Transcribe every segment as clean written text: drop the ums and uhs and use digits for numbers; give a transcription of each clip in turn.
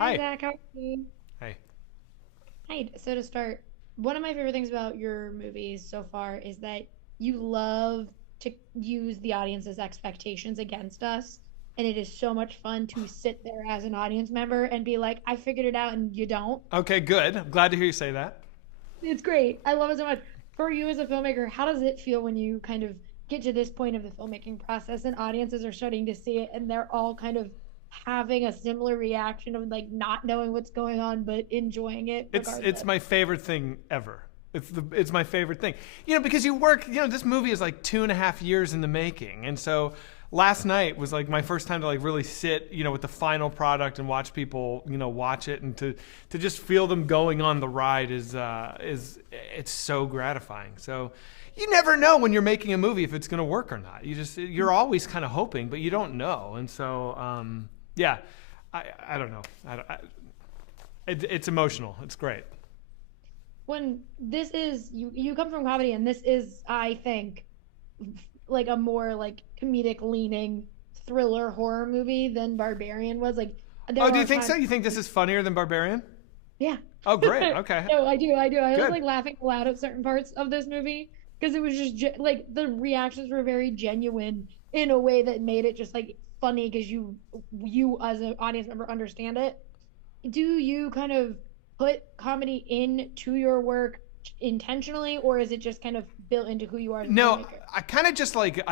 Hi, Hi. Zach, how are you? Hey. Hi. So to start, one of my favorite things about your movies so far is that you love to use the audience's expectations against us. And it is so much fun to sit there as an audience member and be like, I figured it out and you don't. Okay, good. I'm glad to hear you say that. It's great. I love it so much. For you as a filmmaker, how does it feel when you kind of get to this point of the filmmaking process and audiences are starting to see it and they're all kind of having a similar reaction of like not knowing what's going on but enjoying it It's regardless? my favorite thing ever. It's my favorite thing. Because you work. This movie is like 2.5 years in the making, and so last night was like my first time to like really sit, with the final product and watch people, watch it, and to just feel them going on the ride is it's so gratifying. So you never know when you're making a movie if it's going to work or not. You're always kind of hoping, but you don't know, and so yeah, I don't know. It's emotional. It's great. When this is you come from comedy and this is I think like a more like comedic leaning thriller horror movie than Barbarian was. Like there Oh, do you are think so? times You think this is funnier than Barbarian? yeah. Oh, great. Okay. No, I do. I was Good. like laughing aloud at certain parts of this movie because it was just like the reactions were very genuine in a way that made it just like funny because you as an audience member understand it. Do you kind of put comedy into your work intentionally, or is it just kind of built into who you are as a No, filmmaker? I kind of just like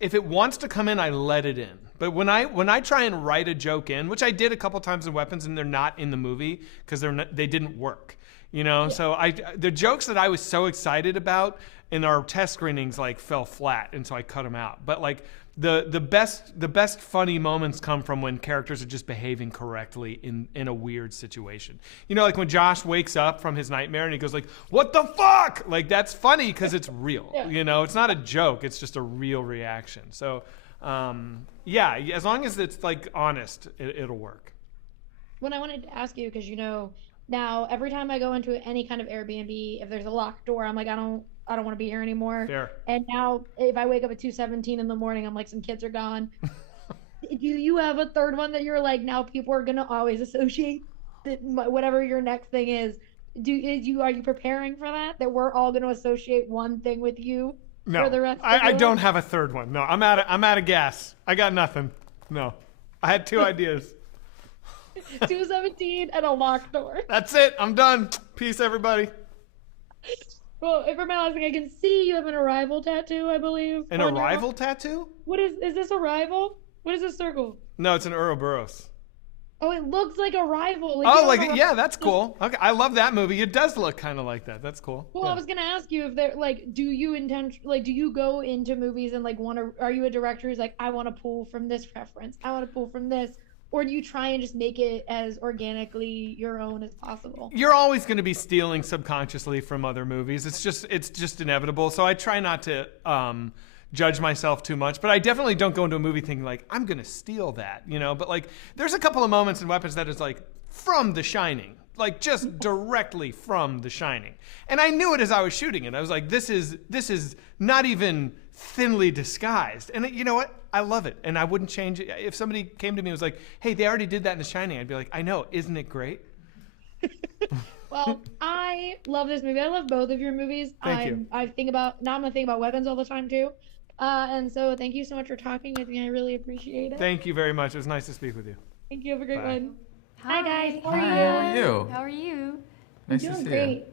if it wants to come in, I let it in. But when I try and write a joke in, which I did a couple times in Weapons, and they're not in the movie because they didn't work. Yeah. So the jokes that I was so excited about in our test screenings like fell flat, and so I cut them out. But like the best funny moments come from when characters are just behaving correctly in a weird situation. Like when Josh wakes up from his nightmare and he goes like, "What the fuck?" Like that's funny because it's real. Yeah. It's not a joke. It's just a real reaction. So yeah, as long as it's like honest, it'll work. When I wanted to ask you, because now every time I go into any kind of Airbnb, if there's a locked door, I'm like, I don't want to be here anymore. Fair. And now if I wake up at 2:17 in the morning, I'm like, some kids are gone. Do you have a third one that you're like, now people are gonna always associate whatever your next thing is? Are you preparing for that? That we're all gonna associate one thing with you for No, the rest of I your don't life? have a third one. No, I'm out of gas. I got nothing. No, I had two ideas. 2:17 and a locked door. That's it. I'm done. Peace, everybody. Well, for my last thing, I can see you have an arrival tattoo, I believe. An on your arm. arrival tattoo? What is this arrival? What is this circle? No, it's an Ouroboros. Oh, it looks like Arrival. Like, you Oh, know, like yeah, that's cool. Okay, I love that movie. It does look kind of like that. That's cool. Well, Yeah. I was gonna ask you if there like, do you go into movies and like want to? Are you a director who's like, I want to pull from this reference, I want to pull from this, or do you try and just make it as organically your own as possible? You're always going to be stealing subconsciously from other movies. It's just inevitable. So I try not to judge myself too much, but I definitely don't go into a movie thinking like I'm going to steal that, But like, there's a couple of moments in Weapons that is like from The Shining, like just directly from The Shining, and I knew it as I was shooting it. I was like, this is not even thinly disguised, and you know what? I love it, and I wouldn't change it. If somebody came to me and was like, "Hey, they already did that in The Shining," I'd be like, "I know, isn't it great?" Well, I love this movie. I love both of your movies. Thank you. I think about now. I'm gonna think about Weapons all the time too. And so thank you so much for talking with me. I really appreciate it. Thank you very much. It was nice to speak with you. Thank you. Have a great Bye. one. Hi guys. How are Hi, you? how are you? How are you? Nice I'm to doing see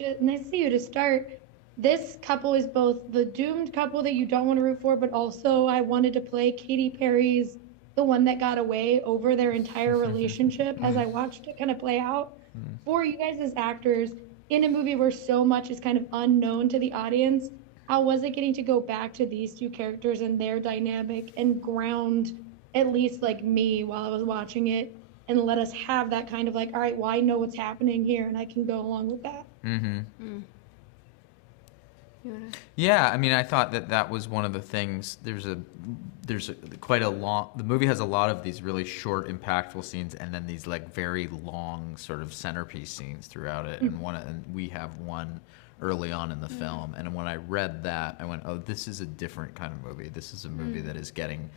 great. Nice to see you. To start, this couple is both the doomed couple that you don't want to root for, but also I wanted to play Katy Perry's "The One That Got Away" over their entire relationship as I watched it kind of play out. For you guys as actors in a movie where so much is kind of unknown to the audience, how was it getting to go back to these two characters and their dynamic and ground at least like me while I was watching it and let us have that kind of like, all right, well, I know what's happening here and I can go along with that. Mm-hmm. You wanna... Yeah, I mean, I thought that was one of the things. Quite a long. The movie has a lot of these really short, impactful scenes, and then these like very long sort of centerpiece scenes throughout it. And we have one early on in the film. And when I read that, I went, "Oh, this is a different kind of movie. This is a movie that is getting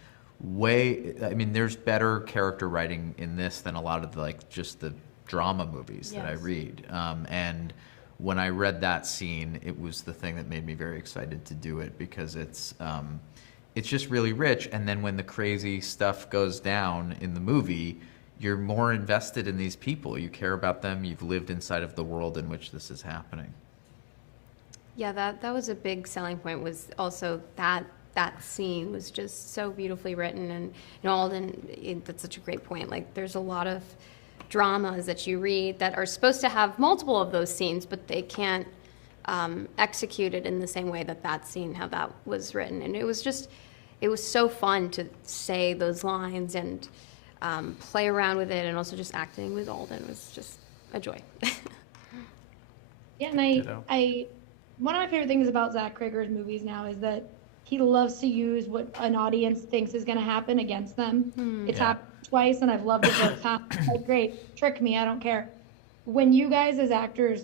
I mean, there's better character writing in this than a lot of just the drama movies that I read. And when I read that scene, it was the thing that made me very excited to do it, because it's just really rich. And then when the crazy stuff goes down in the movie, you're more invested in these people. You care about them. You've lived inside of the world in which this is happening. Yeah, that was a big selling point, was also that scene was just so beautifully written. And Alden, that's such a great point. Like, there's a lot of dramas that you read that are supposed to have multiple of those scenes, but they can't execute it in the same way that scene, how that was written. And it was so fun to say those lines and play around with it, and also just acting with Alden was just a joy. Yeah, and I one of my favorite things about Zach Cregger's movies now is that he loves to use what an audience thinks is going to happen against them. It's happened twice, and I've loved it both times. Like, great, trick me, I don't care. When you guys as actors,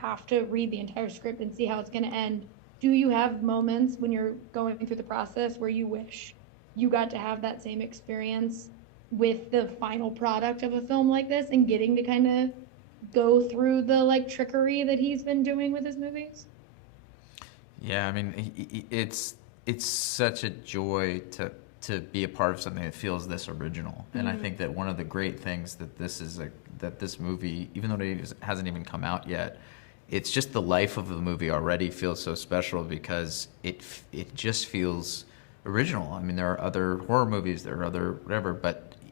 have to read the entire script and see how it's going to end, do you have moments when you're going through the process where you wish you got to have that same experience with the final product of a film like this, and getting to kind of go through the trickery that he's been doing with his movies? Yeah, I mean, it's such a joy to be a part of something that feels this original. And I think that one of the great things that this movie, even though it hasn't even come out yet, it's just the life of the movie already feels so special, because it just feels original. I mean, there are other horror movies, there are other whatever,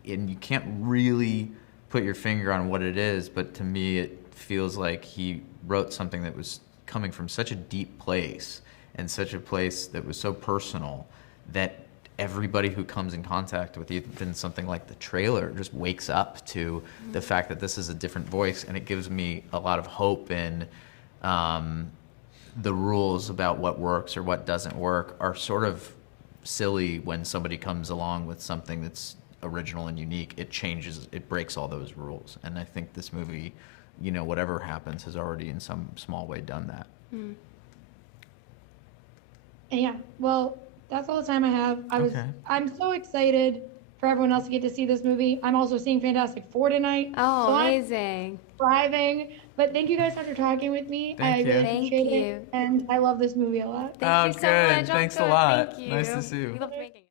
and you can't really put your finger on what it is, but to me it feels like he wrote something that was coming from such a deep place, and such a place that was so personal, that everybody who comes in contact with even something like the trailer just wakes up to the fact that this is a different voice. And it gives me a lot of hope in the rules about what works or what doesn't work are sort of silly when somebody comes along with something that's original and unique. It breaks all those rules. And I think this movie, whatever happens, has already in some small way done that. Yeah, well, that's all the time I have. I'm so excited for everyone else to get to see this movie. I'm also seeing Fantastic Four tonight. Oh, so amazing. I'm thriving. But thank you guys for talking with me. Thank you. Really Thank appreciate you. it. And I love this movie a lot. Thank you so much. Thanks a Also, lot. thank you. Nice to see you. We loved making it.